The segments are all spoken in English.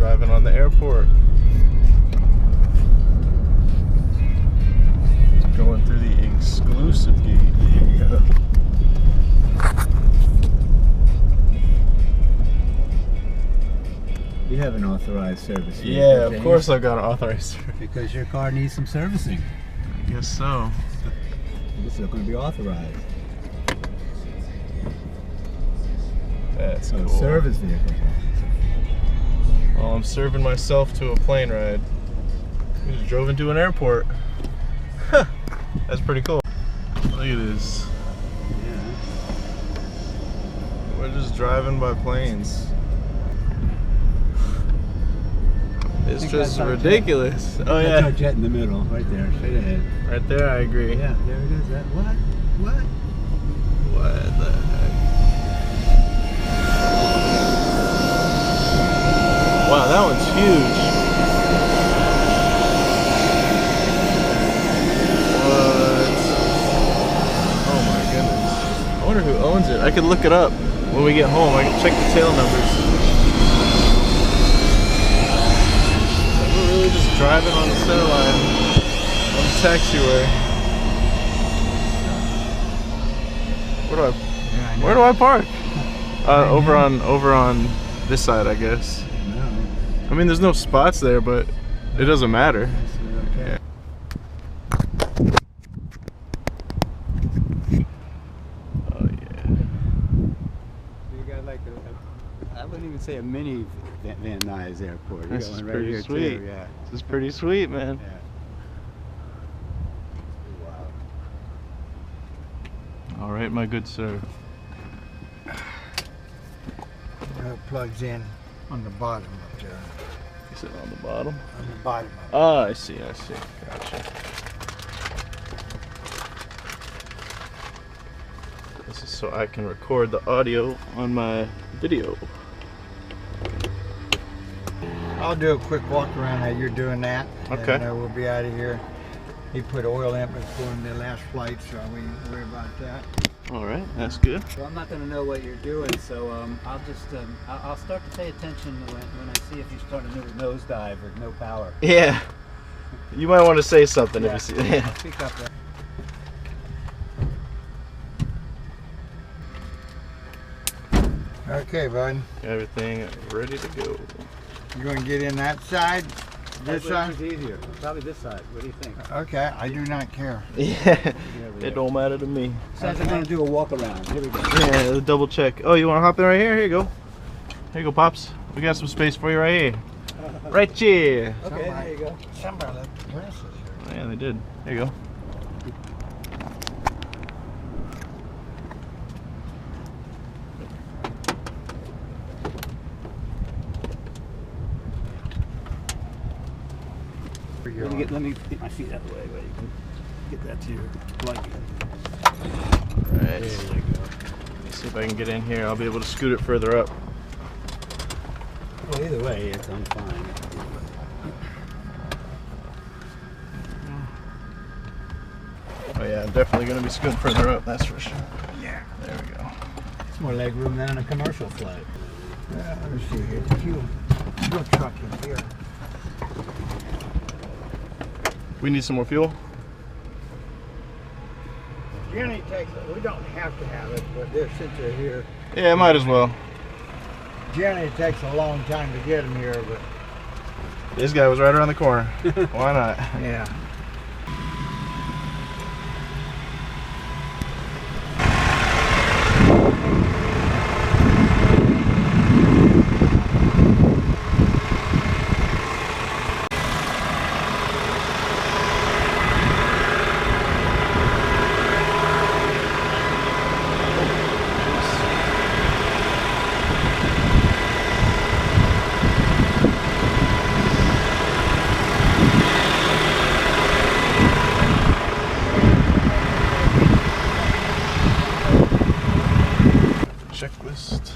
Driving on the airport. Going through the exclusive gate. Yeah. You have an authorized service. Yeah, of course I've got an authorized service. Because your car needs some servicing. I guess so. It's not going to be authorized. That's So cool. service vehicle. Well, I'm serving myself to a plane ride. We just drove into an airport. That's pretty cool. Look at this. Yeah. We're just driving by planes. It's just ridiculous. Oh That's yeah. our jet in the middle, right there, straight ahead. Right there, I agree. Yeah, there it is. That what? What? What the heck? Wow, that one's huge. What? Oh my goodness. I wonder who owns it. I could look it up when we get home. I can check the tail numbers. We're really just driving on the center line on the taxiway. Where do I park? Over on this side, I guess. No. I mean, there's no spots there, but it doesn't matter. Okay. Yeah. Oh yeah. You got like I wouldn't even say a mini Van Nuys airport. You This got is one right pretty here sweet. too. Yeah. This is pretty sweet, man. Yeah. Wow. All right, my good sir. It plugs in on the bottom up there. Is it on the bottom? On the bottom of it. Ah, I see. Gotcha. This is so I can record the audio on my video. I'll do a quick walk around while you're doing that. Okay. And we'll be out of here. He put oil in before the last flight, so we ain't worry about that. All right, that's good. Well, I'm not going to know what you're doing, so I'll just I'll start to pay attention when I see if you start a new nosedive or no power. Yeah. You might want to say something Yeah. if you see. Yeah. I'll speak up there. Okay, bud. Everything ready to go. You going to get in that side? This side? Which is easier? Probably this side. What do you think? Okay, I do not care. Yeah. It don't matter to me. Sounds like I'm going to do a walk around. Here we go. Yeah, double check. Oh, you want to hop in right here? Here you go. Here you go, Pops. We got some space for you right here. Right here. Okay, there you go. Somebody left the glasses here. Yeah, they did. There you go. Let me get my feet out of the way where you can get that to your blanket. Right. There you go. Let's see if I can get in here. I'll be able to scoot it further up. Well, either way, I'm fine. Oh yeah, I'm definitely going to be scooting further up, that's for sure. Yeah. There we go. It's more leg room than on a commercial flight. Let me see here. The fuel truck in here. We need some more fuel? Jenny takes it. We don't have to have it, but since they're here. Yeah, might as well. Jenny takes a long time to get them here, but This guy was right around the corner. Why not? yeah. Checklist.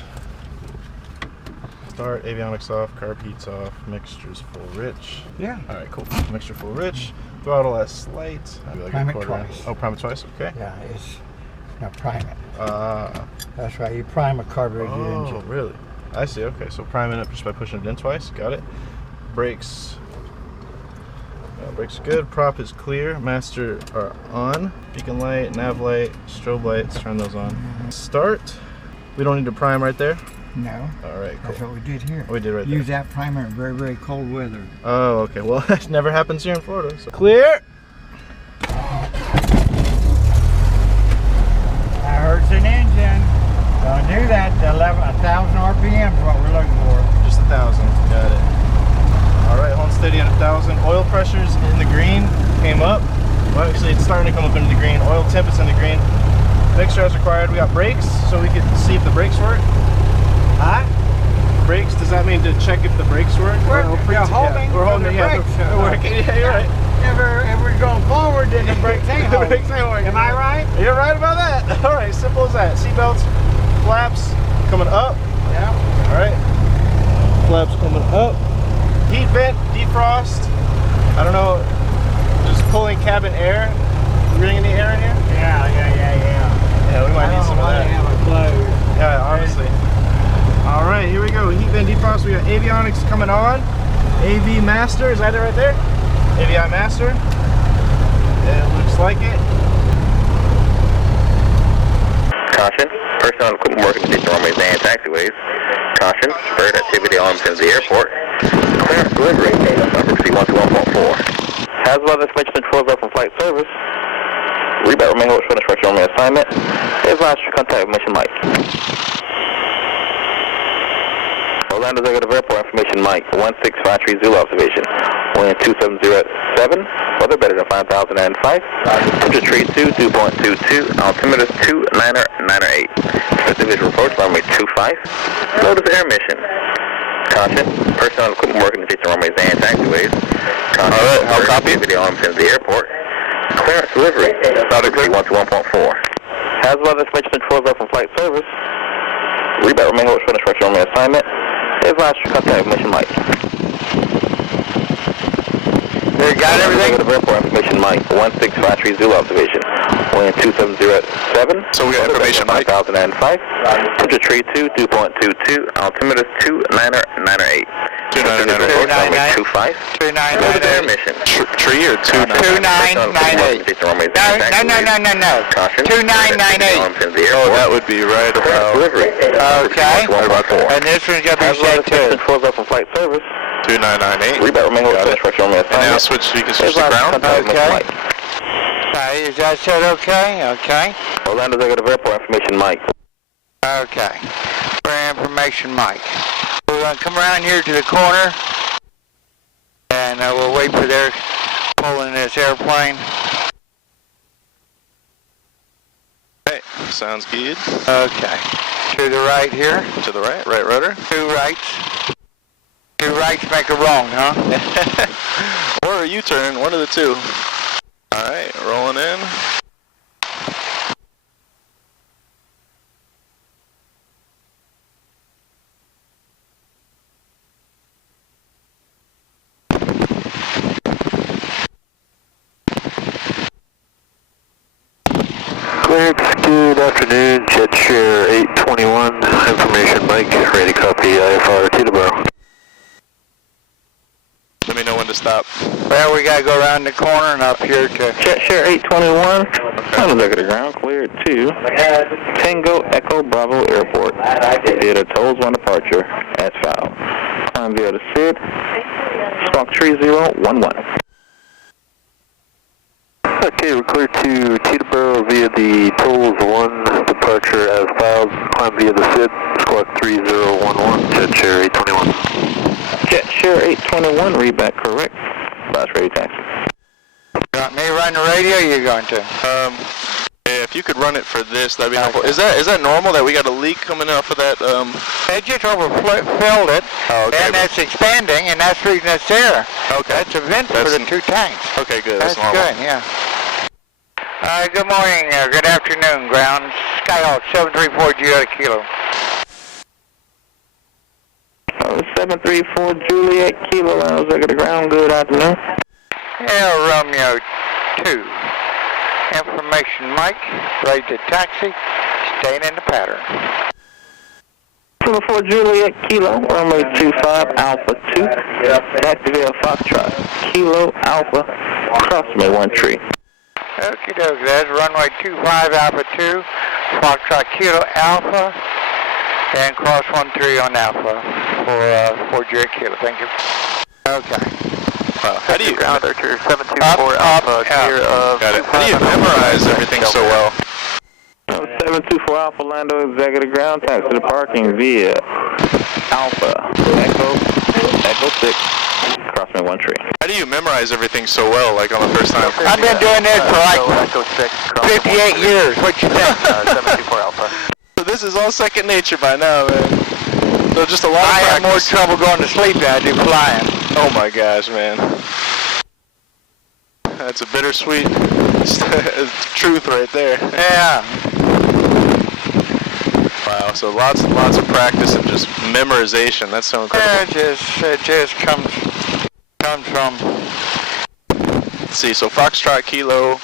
Start, avionics off, carb heats off, mixtures full rich. Yeah. Alright, cool. Mixture full rich. Throttle as slight. Like Prime it 1/4 twice. Oh, prime it twice? Okay. Yeah, it's now prime it. Uh, That's right. You prime a carbureted oh, engine. really? I see, okay, so prime it up just by pushing it in twice, got it. Brakes. Brakes are good, prop is clear, master are on. Beacon light, nav light, strobe lights, turn those on. Start. We don't need to prime right there? No. Alright, cool. That's what we did here. We did right Use there. that primer in very, very cold weather. Oh, okay, well, that never happens here in Florida. So. Clear! I heard it's an engine. Don't do that. 1,000 RPM is what we're looking for. Just 1,000, got it. Alright, hold steady at 1,000. Oil pressure's in the green, came up. Well, actually, it's starting to come up into the green. Oil temp is in the green. Mixture as required. We got brakes, so we can see if the brakes work. Huh? Brakes, does that mean to check if the brakes work? We're holding. We're holding, the yeah, brakes. they're working. Yeah, you're right. If we're going forward, then the brakes ain't The holding. brakes ain't working. Am I right? You're right about that. Alright, simple as that. Seatbelts, flaps coming up. Yeah. Alright. Flaps coming up. Heat vent, defrost. I don't know, just pulling cabin air. Bringing the air in here? Yeah. Yeah, we might need some of that. I have a clue. Yeah, honestly. Alright, here we go. Heat vent defrost. We got avionics coming on. AV master, is that it right there? AVI master. It looks like it. Caution, personnel equipment working station runways and taxiways. Caution, bird activity on the airport. Clearance delivery, number C121.4. Has weather information controls up from flight service. Rebat remain hold short instruction on my assignment. Advise to contact mission Mike. Orlando Executive Airport information Mike, 16530 Zulu observation. Wind 2707, weather better than 5,005. Temperature tree 2.22, altimeter 2998. Visual approach runway 25. Notice air mission. Caution, personnel equipment working the station runways and taxiways. Caution, alright, how copy? Video on the airport. Clearance delivery, started C121.4. Has weather information controls up from flight service. Rebat remain hold short instruction on my assignment. Advise to contact mission Mike. They got everything? Airport information Mike, 16530 Zulu observation. Wind 2707. So we got information Mike. 5,005. Temperature tree 2.22, altimeter 2998. 2998. 25. 2998. Air mission. Tree or 2998? 2998. No. Caution. 2998. Oh, that would be right about Delivery. Okay. Right about 4. And this one's going to be set too. Controls up from flight service. 2998. Rebat remain hold instruction on my And now assignment. switch, you can switch to ground. Okay. Is that set okay? Okay. Orlando Executive Airport information Mike. Okay. For information, Mike. We're going to come around here to the corner, and we'll wait for their pulling this airplane. Okay, sounds good. Okay. To the right here. To the right, right rudder. 2 rights. 2 rights make a wrong, huh? Or a U-turn, one of the two. Alright, rolling in. Good afternoon, Jet Share 821, information Mike, ready to copy IFR Tate-Cortese. Let me know when to stop. Well, we got to go around the corner and up here to... Jet Share 821, I'm look at the ground, cleared to Tango Echo Bravo Airport. Theater tolls on departure, as filed. Climb via the SID, Squawk 3011. Okay, we're clear to Teterboro via the tolls 1, departure as filed, climb via the SID, Squawk 3011, Jet Share 821. Jet Share 821, read back correct, last ready taxi. You want me to run the radio, or you going to? If you could run it for this, that'd be helpful. Is that normal that we got a leak coming off of that? They just overfilled it, Oh, okay. and it's expanding, and that's the reason it's there. Okay. That's a vent for the 2 tanks. Okay, good. That's normal. good, yeah. Good morning, good afternoon, ground. Skyhawk 734JK Kilo. 734 Juliet Kilo, I was looking at the ground, good afternoon. Romeo 2. Information Mike, ready to taxi, staying in the pattern. 4 Juliet Kilo, runway 25 Alpha 2, Activate Foxtrot Kilo Alpha, cross me 13. Okie dokie, that's runway 25 Alpha 2, Foxtrot Kilo Alpha, and cross 13 on Alpha for 4 Juliet Kilo. Thank you. Okay. How do you? Ground Archer 724 Alpha, clear of. Got it. How do you memorize everything so well? 724 Alpha, Lando Executive Ground, taxi to the parking via Alpha, Echo 6, cross me 13. How do you memorize everything so well, like on the first time? I've been doing this for like 58 years. What you think? 724 Alpha. So this is all second nature by now, man. So just a lot of I have more practice. trouble going to sleep than I do flying. Oh my gosh, man. That's a bittersweet truth right there. Yeah. Wow, so lots of practice and just memorization. That's so incredible. It just comes from Let's see, so Foxtrot Kilo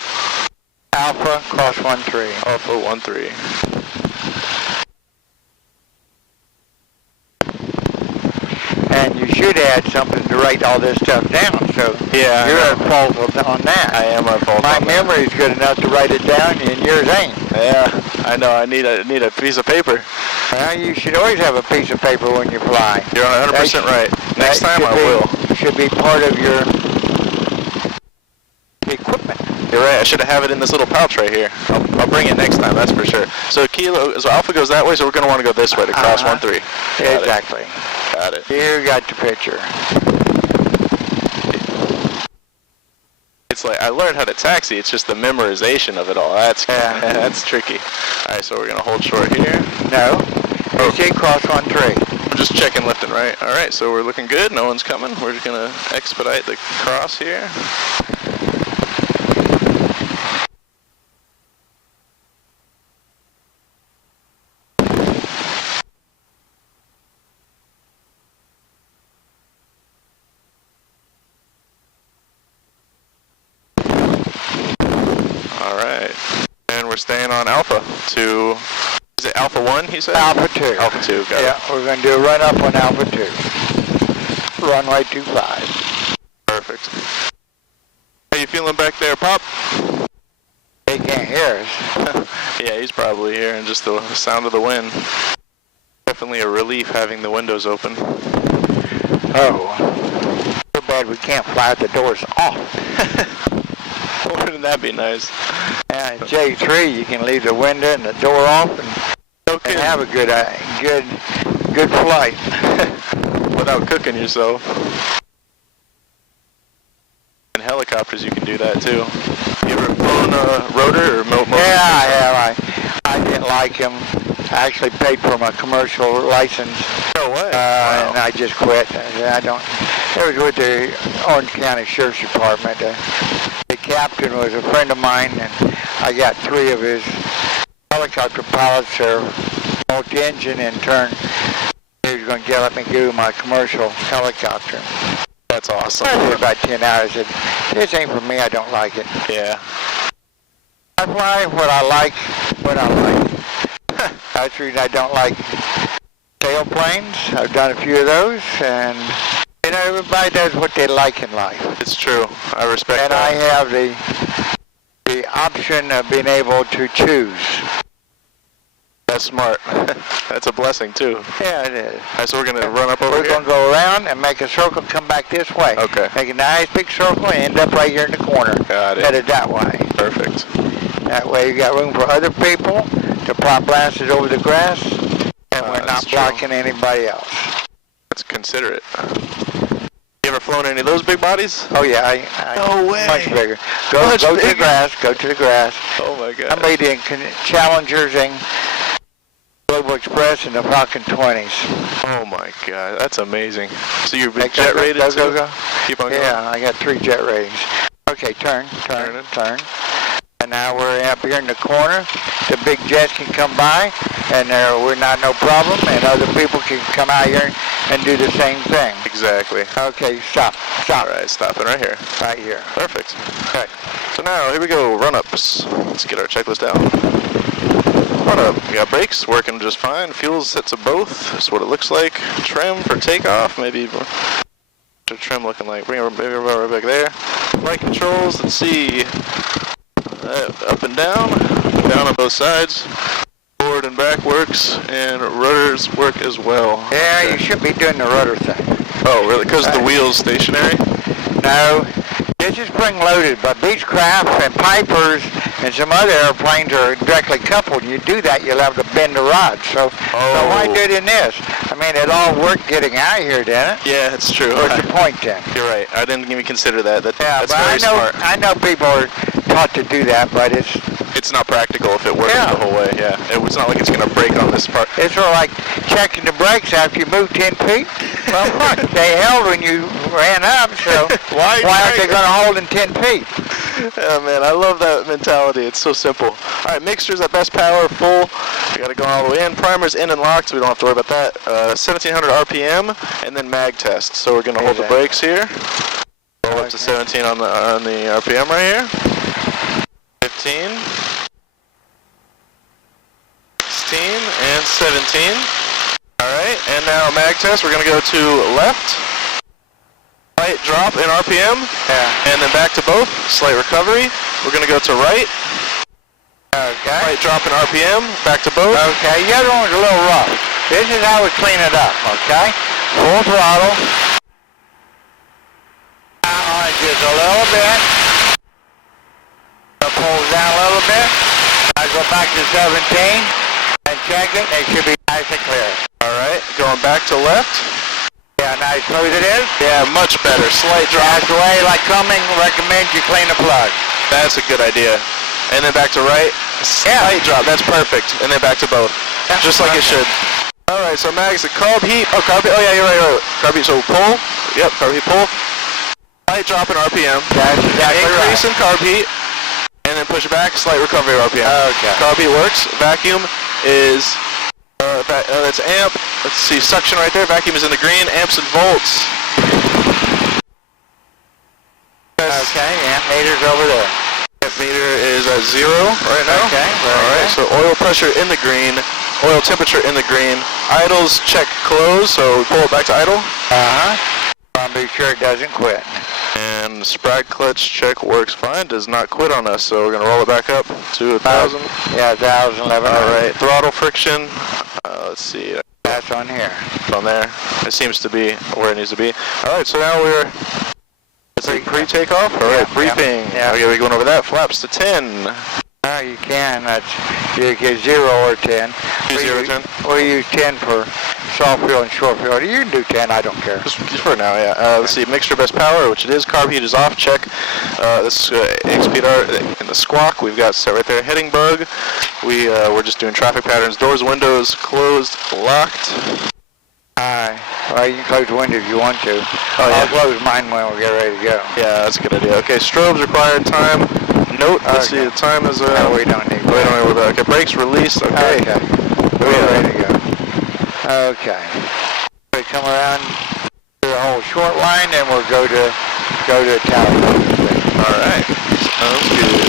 Alpha cross 13. Alpha 13. And you should add something to write all this stuff down. So Yeah, you're I at fault on that. I am at fault. My on that. memory's good enough to write it down, and yours ain't. Yeah, I know. I need a piece of paper. Well, you should always have a piece of paper when you fly. You're 100% right. Next time I will. Should be part of your equipment. You're right. I should have it in this little pouch right here. I'll bring it next time. That's for sure. So Alpha goes that way, so we're going to want to go this way to cross 13. Exactly. Got it. You got the picture. It's like I learned how to taxi. It's just the memorization of it all. That's that's tricky. All right, so we're gonna hold short here. No. AC cross 13. We're just checking left and right. All right, so we're looking good. No one's coming. We're just gonna expedite the cross here. We're staying on Alpha to, is it Alpha 1, he said? Alpha 2. Alpha 2, got Yeah, it. we're going to do a run up on Alpha 2. Runway 25. Perfect. How you feeling back there, Pop? He can't hear us. Yeah, he's probably hearing just the sound of the wind. Definitely a relief having the windows open. Oh. Too bad we can't fly with the doors off. Wouldn't that be nice? Yeah, J3, you can leave the window and the door off and have a good flight. Without cooking yourself. In helicopters, you can do that too. You ever flown a rotor or motor? Yeah, I have. I didn't like him. I actually paid for my commercial license. No way. And I just quit. I don't. It was with the Orange County Sheriff's Department. The captain was a friend of mine, and I got 3 of his helicopter pilots there, multi-engine, in turn. He was going to let me do my commercial helicopter. That's awesome. I did about 10 hours. I said, this ain't for me. I don't like it. Yeah. I fly what I like when I like. That's the reason I don't like sailplanes. I've done a few of those, and you know, everybody does what they like in life. It's true. I respect and that. And I have the option of being able to choose. That's smart. That's a blessing too. Yeah, it is. All right, so we're going to run up over here. We're going to go around and make a circle, come back this way. Okay. Make a nice big circle and end up right here in the corner. Got it. Headed that way. Perfect. That way you got room for other people to pop lances over the grass, and we're not blocking anybody else. That's considerate. You ever flown any of those big bodies? Oh yeah, no way. Much bigger. Go to the grass. Go to the grass. Oh my God. I made in Challengers and Global Express and the Falcon 20s. Oh my God, that's amazing. So you've been jet rated too? Go. Keep on going. Yeah, I got 3 jet ratings. Okay, turn. And now we're up here in the corner. The big jets can come by, and we're not no problem, and other people can come out here and do the same thing. Exactly. Okay, stop. All right, stopping right here. Right here. Perfect. Okay. So now, here we go, run-ups. Let's get our checklist out. We got brakes working just fine. Fuel set to both. That's what it looks like. Trim for takeoff. Maybe the trim looking like. Bring it maybe right back there. Flight controls. Let's see. Up and down. Down on both sides. Forward and back works, and rudders work as well. Yeah, okay. You should be doing the rudder thing. Oh, really? Because the wheel's stationary? No. This is spring-loaded, but Beechcraft and Pipers and some other airplanes are directly coupled. You do that, you'll have to bend the rod. So why do it in this? I mean, it all worked getting out of here, didn't it? Yeah, it's true. What's the point then? You're right. I didn't even consider that. Yeah, that's but very smart. I know people are taught to do that, but it's not practical if it works the whole way. Yeah, it's not like it's going to break on this part. It's sort of like checking the brakes after you move 10 feet. Well, look, they held when you ran up, so why aren't they going to hold in 10 feet? Yeah, man, I love that mentality. It's so simple. All right, mixtures at best power, full. We got to go all the way in. Primers in and locked, so we don't have to worry about that. 1700 RPM, and then mag test. So we're going to hold the brakes here. Roll up to 17 on the RPM right here. 15. 16 and 17. Alright, and now mag test, we're going to go to left, slight drop in RPM, and then back to both, slight recovery. We're going to go to right, slight drop in RPM, back to both. Okay, the other one's a little rough. This is how we clean it up, okay? Full throttle. Just a little bit. Pulls down a little bit. I go back to 17 and check it. They should be nice and clear. Alright, going back to left. Yeah, nice smooth it is. Yeah, much better. Slight drop. That's the way, like Cumming recommends you clean the plug. That's a good idea. And then back to right. Slight drop. That's perfect. And then back to both. Just like it should. Alright, so mags, the carb heat. Oh, carb heat. Oh, yeah, you're right. Carb heat. So pull. Yep, carb heat, pull. Slight drop in RPM. That's exactly Increase in carb heat. And then push it back, slight recovery RPM. Okay. Carb heat works. Vacuum is, that's amp. Let's see, suction right there. Vacuum is in the green. Amps and volts. Okay, amp meter's over there. Amp meter is at 0 right now. Okay, Alright, so oil pressure in the green. Oil temperature in the green. Idles check close, so we pull it back to idle. Be sure it doesn't quit. And sprag clutch check works fine, does not quit on us, so we're going to roll it back up to 1,000. Yeah, 1,000, 1100. Alright, throttle friction, let's see. That's on here. It's on there. It seems to be where it needs to be. Alright, so now we're pre-takeoff. Alright, briefing. Yeah. Okay, we're going over that. Flaps to 10. You can. You get 0 or 10. 0 or 10? We use 10 for soft fuel and short fuel. You can do 10, I don't care. Just for now, yeah. Let's see, mixture best power, which it is. Carb heat is off, check. This XPR in the squawk, we've got set right there. Heading bug, we're just doing traffic patterns. Doors, windows, closed, locked. Well, you can close the window if you want to. I'll close mine when we get ready to go. Yeah, that's a good idea. Okay, strobes required time. Note, let's see, the time is... no, we don't need that. We don't need that. Okay, brakes released, okay. We're ready to go. Okay. We come around to the whole short line, and we'll go to tower. Alright, sounds good.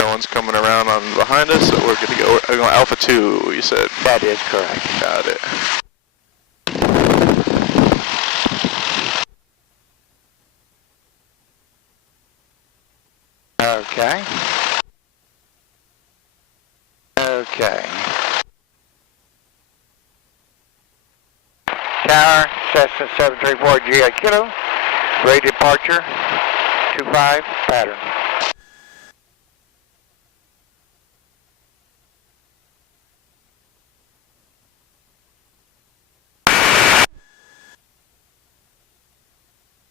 No one's coming around on behind us, so we're good to go. We're going Alpha 2, you said. That is correct. Got it. Okay. Okay. Tower, Cessna 734JK Kilo. Ready departure. 25 pattern.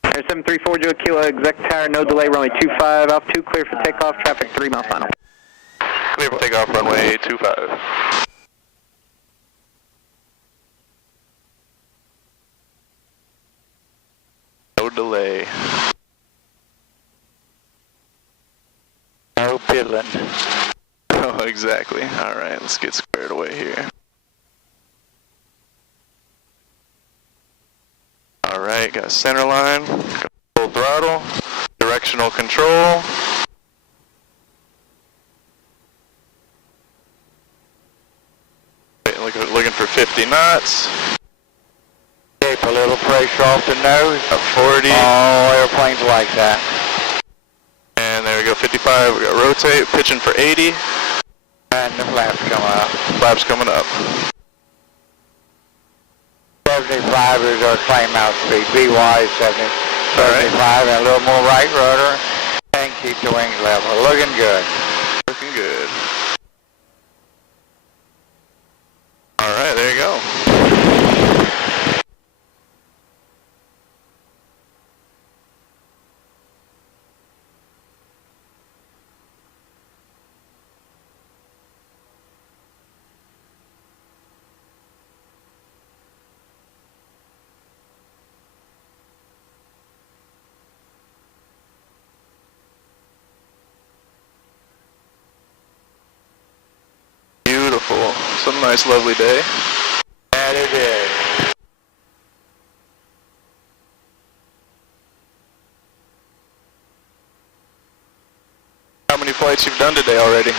N734JK Kilo, exec tower, no delay, runway 25, off 2, clear for takeoff, traffic 3 mile final. Clear for takeoff, runway 25. No delay. No piddling. Oh, exactly. Alright, let's get squared away here. Alright, got center line, got full throttle, directional control. looking for 50 knots. Keep a little pressure off the nose. At 40. All airplanes like that. And there we go, 55. We got rotate, pitching for 80. And the flaps coming up. Flaps coming up. 75 is our climb out speed. VY 75 and a little more right rudder. And keep the wings level. Looking good. Looking good. All right, there you go. Beautiful. Some nice, lovely day. That it is. How many flights you've done today already? 3.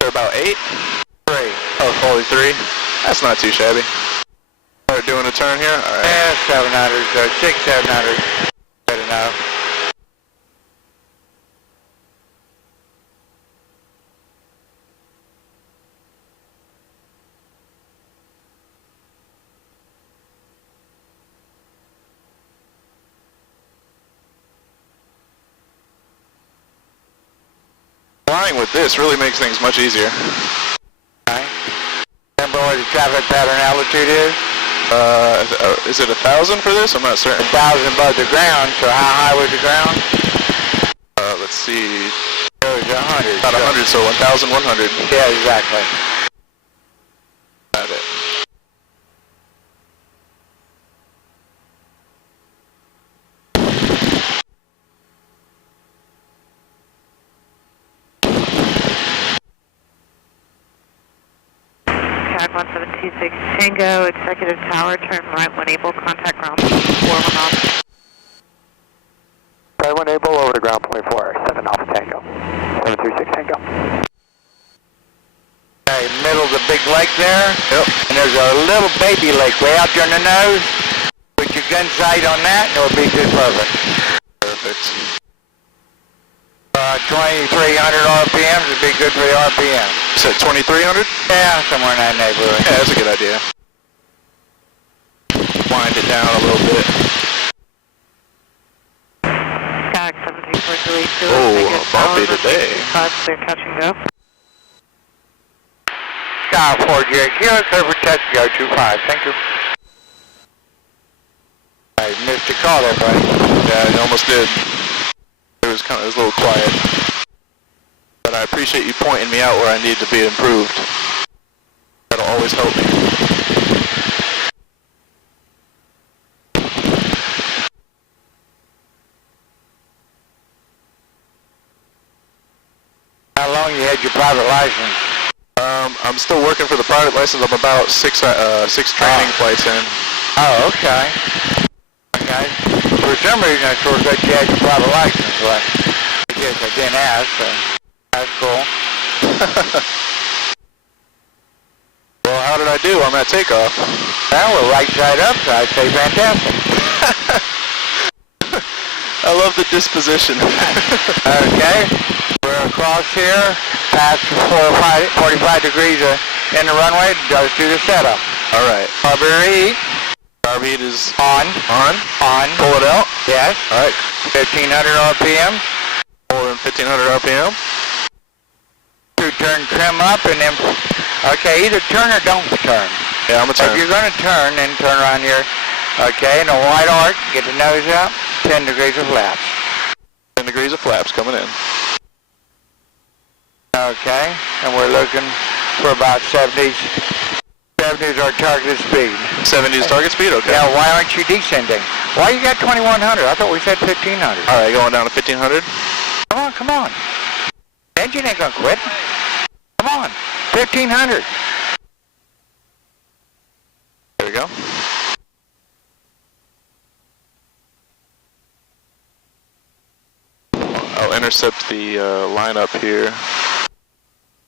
They're about 8? 3. Oh, only 3? That's not too shabby. Start doing a turn here? All right. Yeah, 700, so 6, 700. Good enough. Flying with this really makes things much easier. Okay. Remember what the traffic pattern altitude is? Is it 1,000 for this? I'm not certain. 1,000 above the ground, so how high was the ground? Let's see. It was 100. About 100, so 1,100. Yeah, exactly. Got it. Tag 1726 Tango, executive tower, turn right when able, contact ground 4 off. Right when able, over to ground point 4, 7 Alpha Tango, 736 Tango. Okay, middle of the big lake there. Yep. And there's a little baby lake way out there in the nose. Put your gun sight on that and it'll be just perfect. Perfect. 2,300 RPMs would be good for the RPM. You said 2,300? Yeah, somewhere in that neighborhood. Yeah, that's a good idea. Wind it down a little bit. Tag 1742. Oh, bumpy today. Clear touch and go. Crawford, clear for touch and go 25. Thank you. I missed your call there, buddy. Yeah, you almost did. It was a little quiet. But I appreciate you pointing me out where I need to be improved. That'll always help me. How long you had your private license? I'm still working for the private license. I'm about six training flights in. Oh, okay. Okay. For some reason I sort of thought you had your private license, but I guess I didn't ask, so that's cool. Well, how did I do on that takeoff? Well, we're right side up, so I'd say fantastic. I love the disposition. Okay. We're across here, past 45 degrees in the runway, just do the setup. All right. Carburetor heat. Carburetor is On. on. On. Pull it out. Yes. All right. 1,500 RPM. More than 1,500 RPM. 2-turn trim up and then, okay, either turn or don't turn. Yeah, I'm a turn. If you're going to turn, then turn around here. Okay, and a wide arc, get the nose up, 10 degrees of flaps. 10 degrees of flaps coming in. Okay, and we're looking for about 70s. 70s our target speed. 70s target speed? Okay. Now, why aren't you descending? Why you got 2,100? I thought we said 1,500. All right, going down to 1,500. Come on, come on. The engine ain't going to quit. Come on, 1,500. There we go. I'll intercept the lineup here.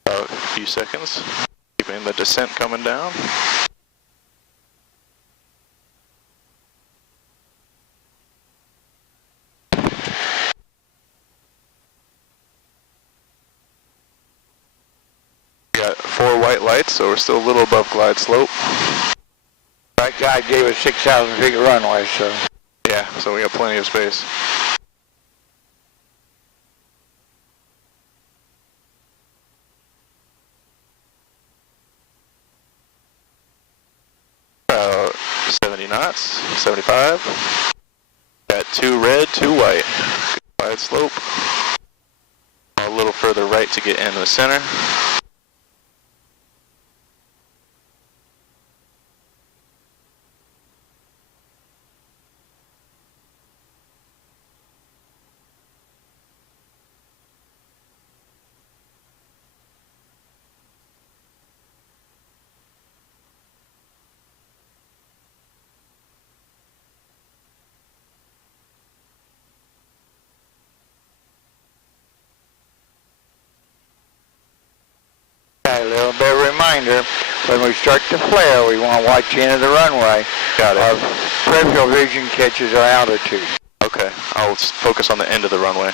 About a few seconds. videotaping the descent coming down. We got 4 white lights, so we're still a little above glide slope. Right guy gave us 6,000 feet of runway, so. Yeah, so we got plenty of space. About 70 knots, 75. Got 2 red, 2 white. Good wide slope. A little further right to get into the center. A little bit of reminder, when we start to flare, we want to watch the end of the runway. Got it. Our peripheral vision catches our altitude. Okay, I'll focus on the end of the runway.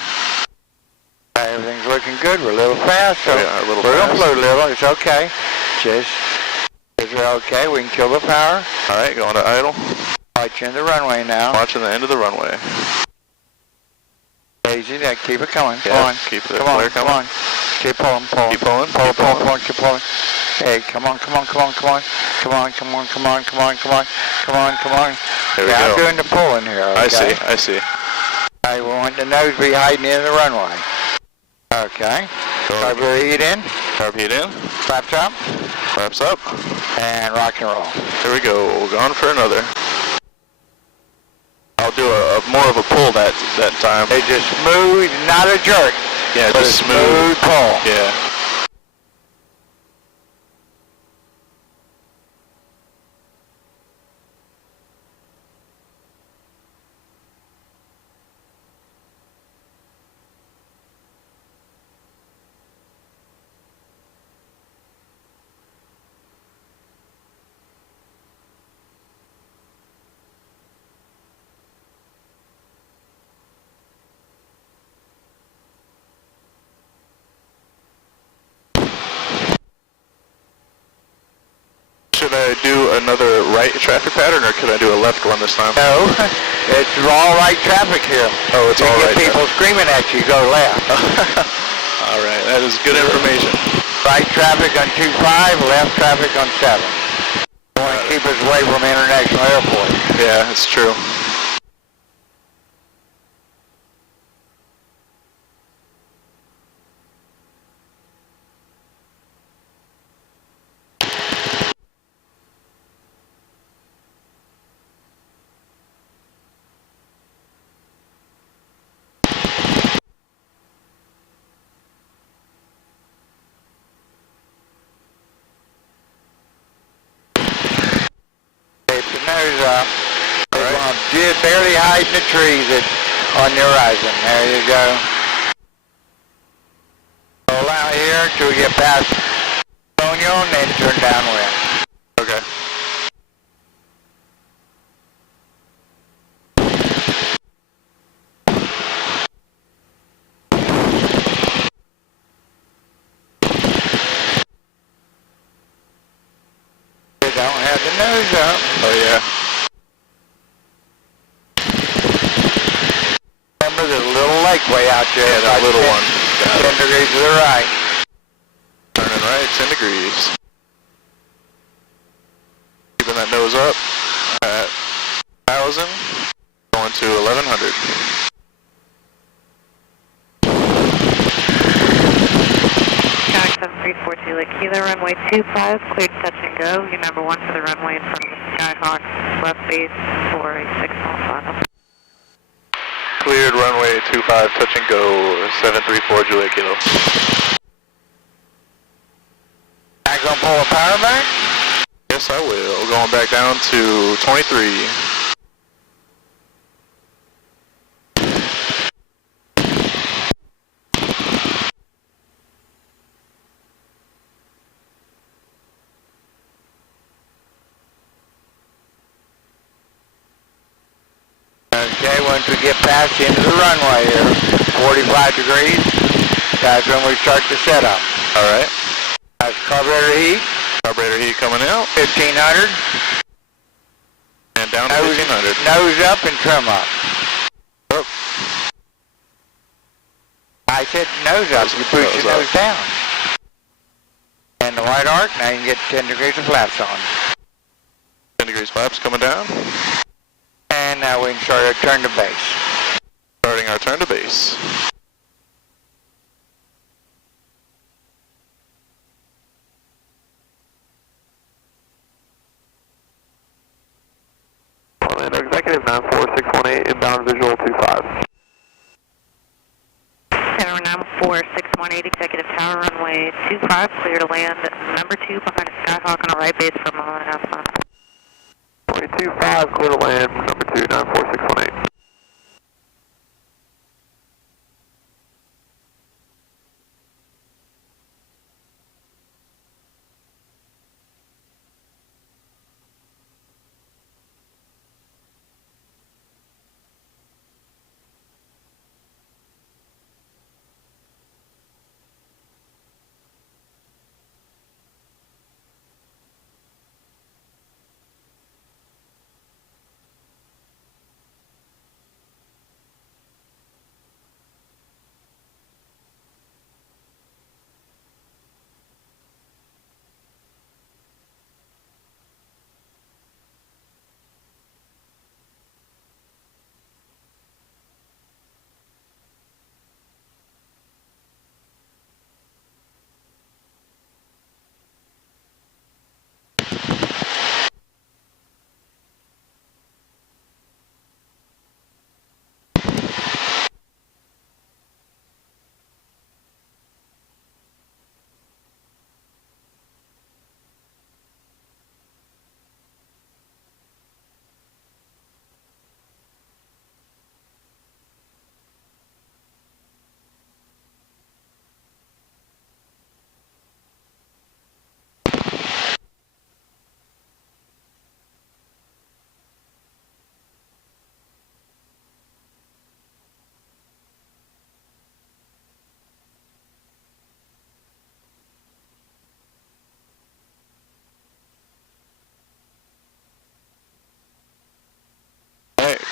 Everything's looking good. We're a little fast, so Yeah, a little we're going to fast. float a little. It's okay. Just, if we're okay, we can kill the power. All right, going to idle. Watch the end of the runway now. Watching the end of the runway. Easy, now keep it coming. Yeah, Come on. keep the Come on, flare come coming. on. Keep pulling, pulling. Keep pulling, Pull, keep pull, pulling. pull, keep pulling. Hey, come on, come on, come on, come on. Come on, come on, come on, come on, come on. Come on, come on. There we Now I'm go. doing the pulling here, okay? I see. I want the nose to be hiding in the runway. Okay. Carburetor heat in. Carb heat in. Flaps up. Flaps up. And rock and roll. Here we go. We're going for another. I'll do a more of a pull that time. It's just smooth, not a jerk. Yeah, but just a smooth pull. Yeah. Should I do another right traffic pattern, or could I do a left one this time? No, it's all right traffic here. Oh, it's you all get right people screaming at you, go left. All right, that is good information. Right traffic on 25, left traffic on 7. We want to keep us away from international airports. Yeah, it's true. Keep the nose up. Just barely hiding the trees on the horizon. There you go. Roll out here until we get past Colonial and then turn downwind. Okay. You don't have the nose up. Oh yeah. Remember there's a little lake way out there. Yeah, that about little 10 one. Got 10 it. degrees to the right. Turning right, 10 degrees. Keeping that nose up at 1,000, going to 1,100. Skyhawk 7342 Lake Kilo, runway 25, cleared touch and go. Your number 1 for the runway in front of the Skyhawk, left base for a 6-mile final. Cleared runway 25, touch and go, 734 Juliet Kilo. Not gonna pull a power back? Yes, I will. Going back down to 23. once we get past the end of the runway here, 45 degrees, that's when we start the setup. All right. That's carburetor heat. Carburetor heat coming out. 1500. And down to 1500. Nose up and trim up. Oh. I said nose up, you push your nose down. And the white arc, now you can get 10 degrees of flaps on. 10 degrees flaps coming down. And now we can start our turn to base. Starting our turn to base. Orlando Executive 94618, inbound visual 25. Tower 94618, Executive Tower, runway 25, clear to land number 2 behind a Skyhawk on a right base for a mile and a half left. 225, clear to land, number 2, 94618.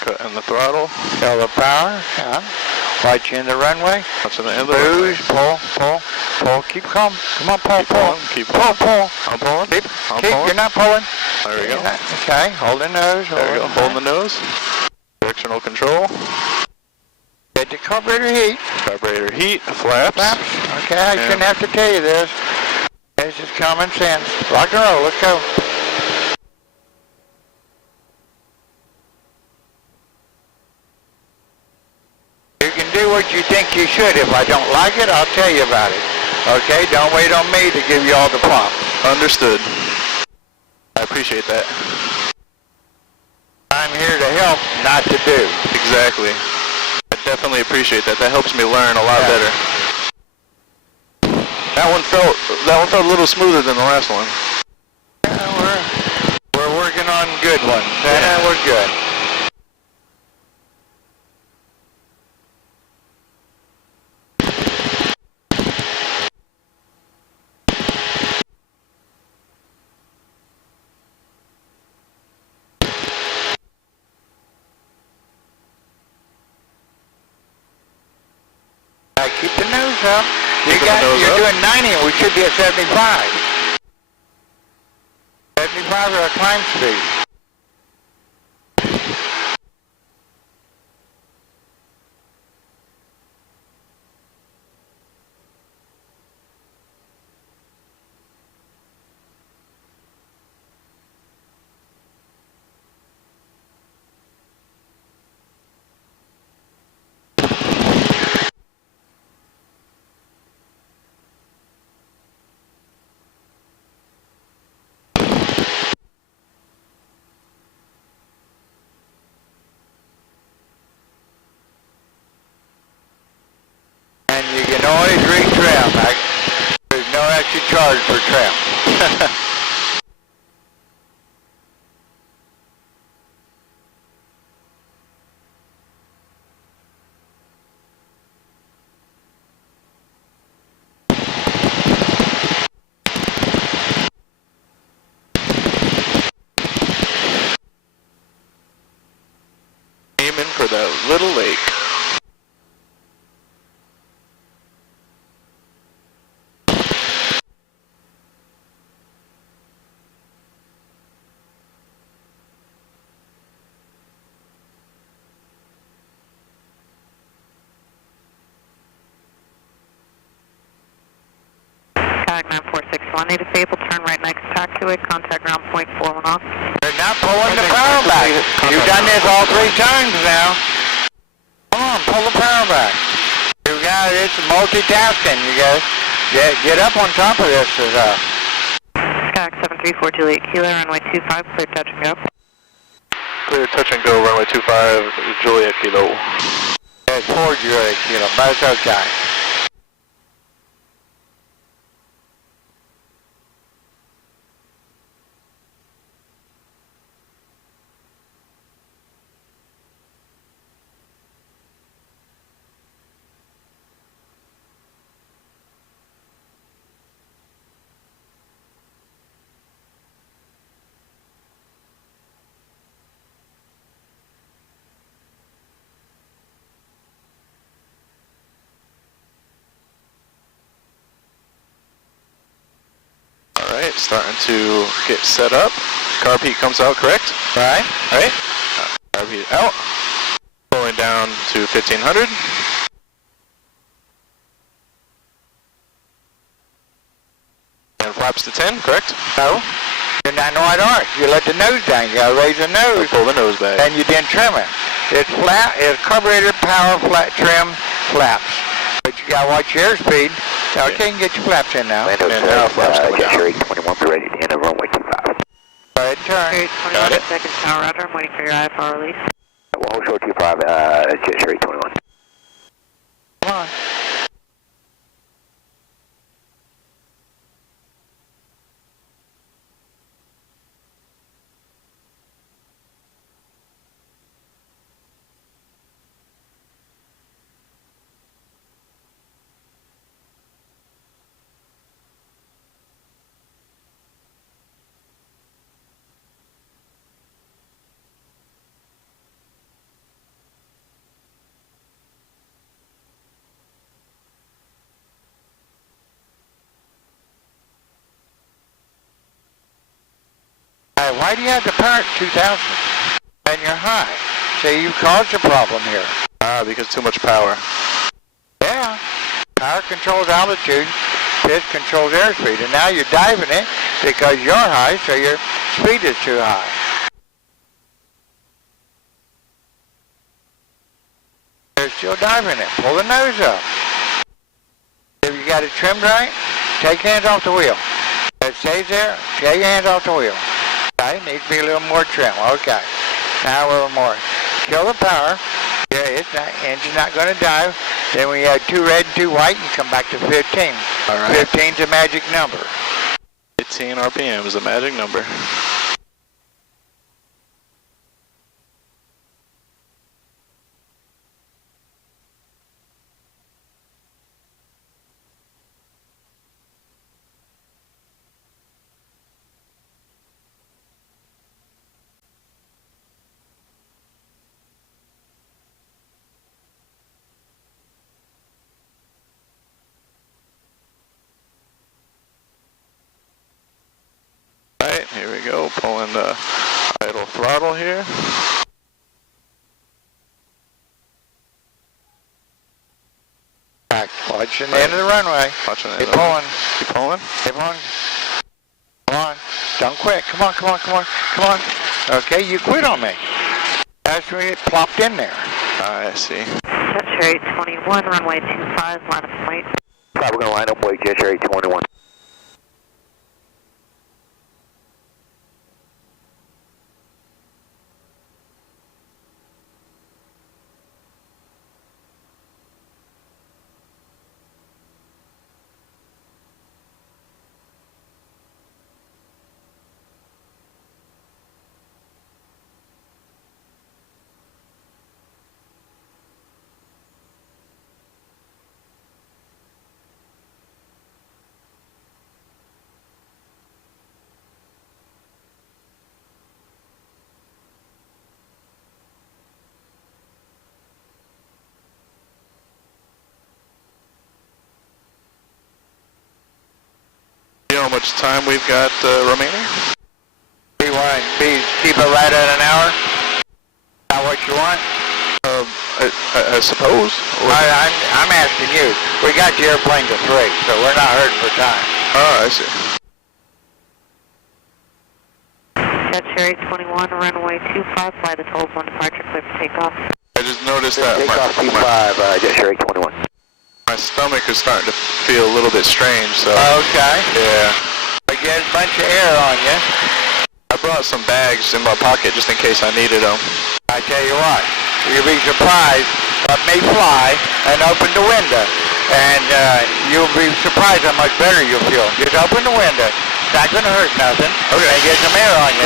Cutting the throttle. Tell the power, down. Watch you in the runway. Watching the end of the runway. Pull. Keep calm. Come on, pull. Keep Pull. I'm pulling. Keep. Pulling. You're not pulling. There we go. Okay, hold the nose. There we go. Holding the nose. Directional control. Get the carburetor heat. Carburetor heat. Flaps. Okay, I shouldn't have to tell you this. This is common sense. Rock and roll. Let's go. You can do what you think you should. If I don't like it, I'll tell you about it. Okay? Don't wait on me to give you all the prompts. Understood. I appreciate that. I'm here to help, not to do. Exactly. I definitely appreciate that. That helps me learn a lot better. That one felt a little smoother than the last one. Yeah, we're working on good ones. Yeah, we're good. Keep the nose up. You're doing 90 and we should be at 75. 75 is our climb speed. And you can always retrim. There's no extra charge for trim. aiming for that little lake. Tag 9461, need a stable, turn right next taxiway, contact ground point 41 off. They're not pulling the power back. You've done this all 3 times now. Come on, pull the power back. You got it's multitasking. You guys get up on top of this. Skyhawk 734 Kilo, runway 25, clear touch and go. Clear touch and go, runway 25, Juliet Kilo. It's 4 Juliet Kilo, but it's okay. Alright, starting to get set up. Carb heat comes out, correct? Right. Alright. Carb heat out. Pulling down to 1500. And flaps to 10, correct? No. You're not in the right arc. You let the nose down. You gotta raise the nose. Pull the nose back. And you didn't trim it. It's flat. It's carburetor, power, flat, trim, flaps. But you gotta watch your airspeed. Okay, you can get your flaps in now. And now flaps coming down. Jet 21, be ready to enter runway 25. Go ahead, turn. 21 seconds, power roger, I'm waiting for your IFR release. We'll hold short 25, Jet 21. Come on. Why do you have to power at 2,000? And you're high. So you caused a problem here. Because too much power. Yeah. Power controls altitude. This controls airspeed. And now you're diving it because you're high, so your speed is too high. You're still diving it. Pull the nose up. If you got it trimmed right, take hands off the wheel. If it stays there, take your hands off the wheel. Okay, needs to be a little more trim. Okay, now a little more. Kill the power. Yeah, it's not, engine's not going to dive. Then we have 2 red and 2 white and come back to 15. All right. 15's a magic number. 15 RPM is the magic number. Alright, here we go, pulling the idle throttle here. Back, watching the end of the runway. Watching it. Keep pulling. Keep pulling. Keep on. Come on. Don't quit. Come on, come on, come on, come on. Okay, you quit on me. That's when it plopped in there. I see. Jet 21, runway 25, line of flight. We're going to line up with Jet 21. much time we've got remaining? Keep it right at an hour? Is that what you want? I suppose. I'm asking you. We got the airplane to 3, so we're not hurting for time. Oh, I see. Jet Cherry 21, runway 25, fly this hold 1 departure, clear for takeoff. I just noticed that Takeoff T5, Jet Cherry 21. my stomach is starting to feel a little bit strange, so... Okay. Yeah. I get a bunch of air on you. I brought some bags in my pocket just in case I needed them. I tell you what, you'll be surprised. Let me fly and open the window. And you'll be surprised how much better you'll feel. Just open the window. It's not going to hurt nothing. Okay. And get some air on you.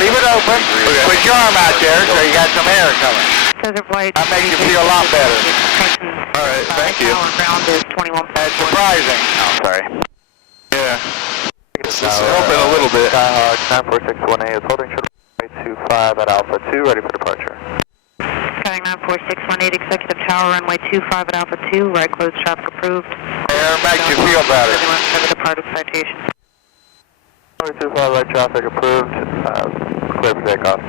Leave it open. Okay. Put your arm out there so you got some air coming. That makes you feel a lot better. All right, thank you. Ground is 21. That's surprising. Oh, sorry. Yeah. It's helping a little bit. Skyhawk 94618 is holding short 25 at Alpha 2, ready for departure. Skyhawk 94618, executive tower, runway 25 at Alpha 2, right close traffic approved. Air makes you feel better. Everyone for the departed citation. 25 right traffic approved, clear for takeoff,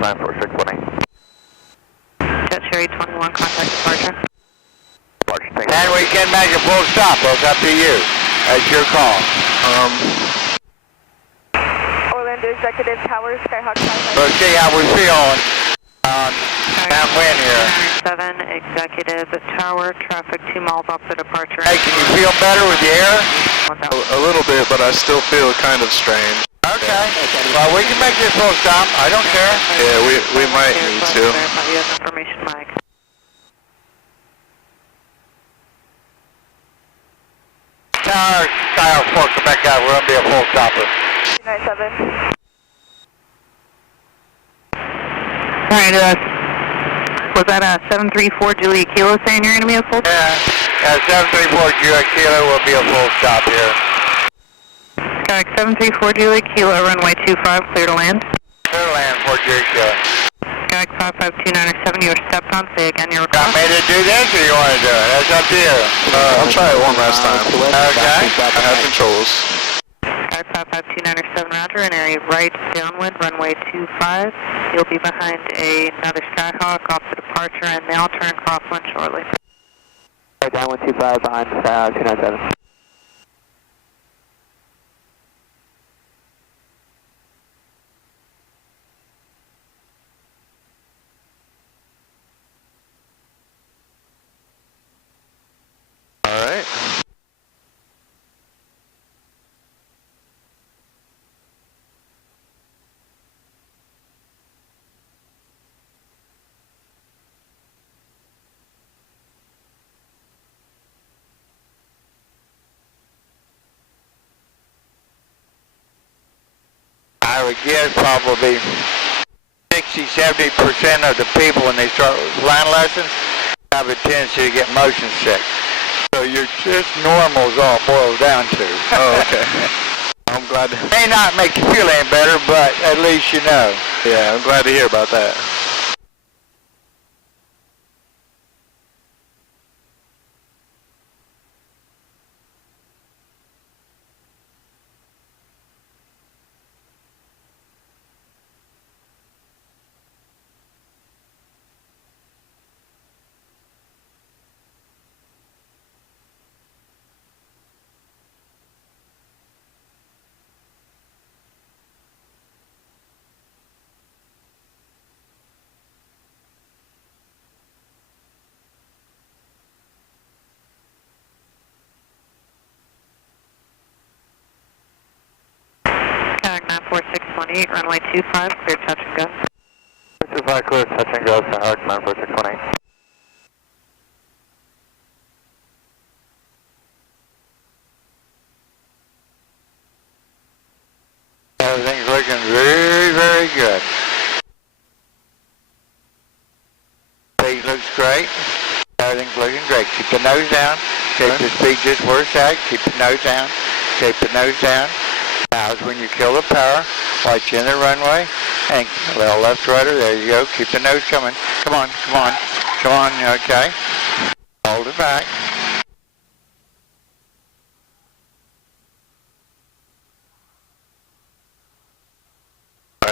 94618. Jet Cherry 21, contact departure. Departure, thank you. And we can make a full stop. It's up to you. That's your call. Orlando Executive Tower, Skyhawk 5. Let's see how we feel on downwind here. 7, executive tower, traffic 2 miles off the departure. Hey, can you feel better with the air? A little bit, but I still feel kind of strange. Okay. Well, we can make this full stop. I don't care. Yeah, we might need to. Verify you have information, Mike. Tower, Skyhawk 4, come back out. We're going to be a full stopper. 297. Alright, was that a 734 Julia Kilo saying you're going to be a full stop? Yeah, 734 Julia Kilo will be a full stop here. Skyhawk 734 Julia Kilo, runway 25, clear to land. Clear to land for Julia Kilo. Skyhawk 55297, you were stepped on, say again your Got request. me to do this or you want to do it? That's up to you. I'll try it one last time. Okay. I have controls. Skyhawk 55297, roger, in area right downwind, runway 25. You'll be behind another Skyhawk off the departure and now turn crosswind shortly. Right, downwind 25 behind 297. All right. I would guess probably 60-70% of the people when they start flying lessons have a tendency to get motion sick. So you're just normal is all it boils down to. Oh, okay. I'm glad to... May not make you feel any better, but at least you know. Yeah, I'm glad to hear about that. Skyhawk 94618, runway 25, clear touch and go. 25 clear, touch and go, Skyhawk 94618. Everything's looking very, very good. Speed looks great. Everything's looking great. Keep the nose down. Keep the speed just where it's at. Keep the nose down. Keep the nose down. Now is when you kill the power. Watch in the runway. And a little left rudder. There you go. Keep the nose coming. Come on, come on. Come on, okay. Hold it back.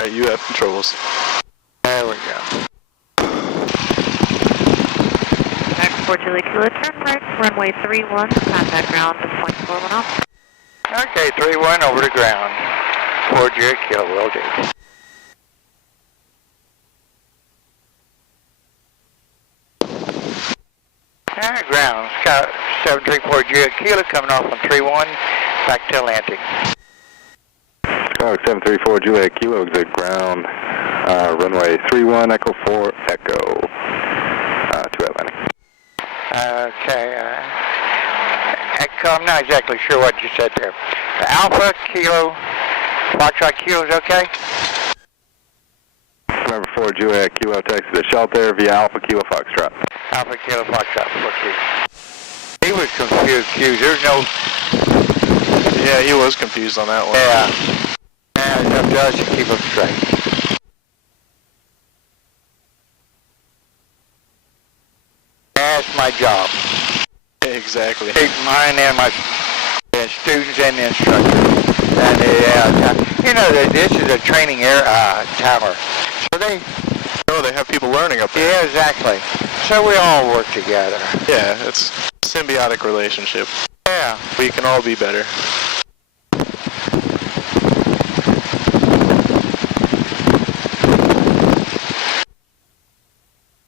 Alright, you have controls. There we go. Next 4 Julie Kilo, turn right, runway 31, contact ground at point 41 off. Okay, 3-1 over to ground. 4 Julie Kilo, will do. Alright, ground. Scout 734 Julie Kilo coming off on 3-1, back to Atlantic. Skyhawk 734 Juliet Kilo, exit ground, runway 31, Echo 4, Echo, to Atlantic. Okay, Echo, I'm not exactly sure what you said there. Alpha, Kilo, Foxtrot Kilo is okay? Number 4 Juliet Kilo, taxi to shelter via Alpha Kilo Foxtrot. Alpha, Kilo, Foxtrot, 4 He was confused, there's no... Yeah, he was confused on that one. Yeah. And it's up to us to keep them straight. That's my job. Exactly. Keep mine and my students and the instructor. And you know, this is a training tower. So they have people learning up there. Yeah, exactly. So we all work together. Yeah, it's a symbiotic relationship. Yeah. We can all be better.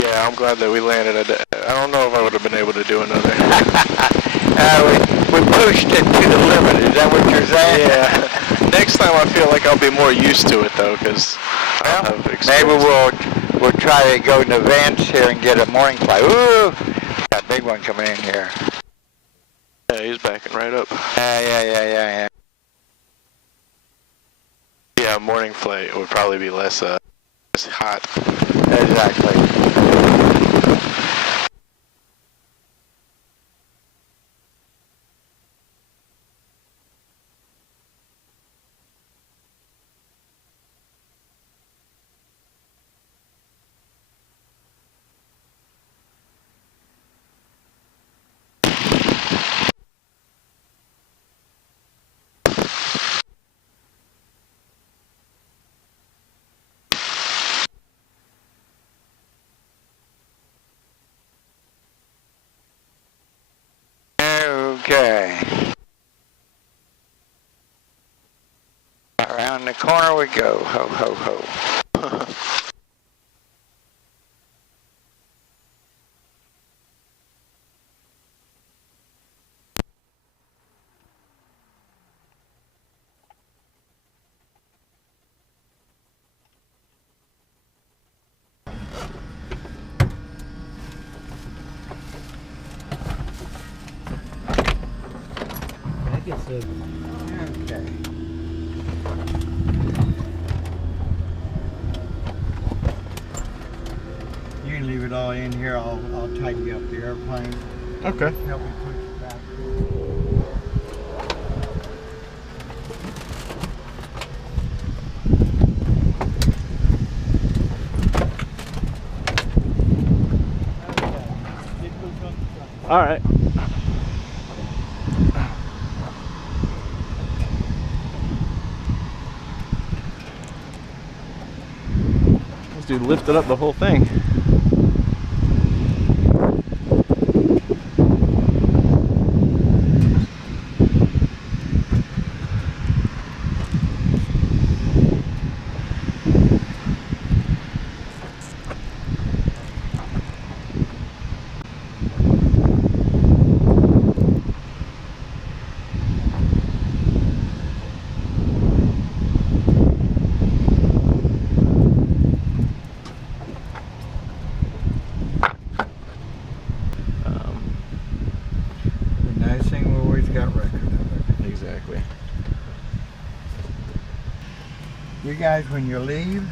Yeah, I'm glad that we landed. I don't know if I would have been able to do another. We pushed it to the limit. Is that what you're saying? Yeah. Next time I feel like I'll be more used to it though, because I'll have experience. Maybe we'll try to go in advance here and get a morning flight. Ooh, got a big one coming in here. Yeah, he's backing right up. Yeah. Yeah, morning flight would probably be less hot. Exactly. Okay. Around the corner we go. Ho, ho, ho. Okay. You can leave it all in here. I'll tidy up the airplane. Okay. Help me push it back. All right. This dude lifted up the whole thing. Exactly. You guys, when you leave,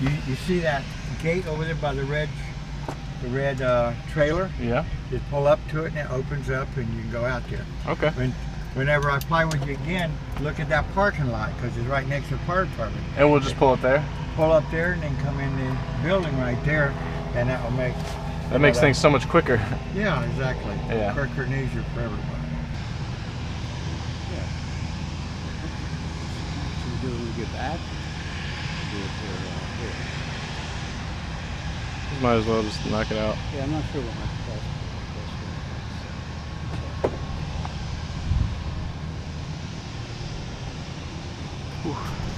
you see that gate over there by the red trailer? Yeah. Just pull up to it and it opens up and you can go out there. Okay. Whenever I fly with you again, look at that parking lot because it's right next to the fire department. And we'll just pull up there? Pull up there and then come in the building right there, and that will make... That makes things so much quicker. Yeah, exactly. Yeah. Quicker and easier for everybody. Yeah. Should we do a little bit back? do it here. Might as well just knock it out. Yeah, I'm not sure what my capacity is. Whew.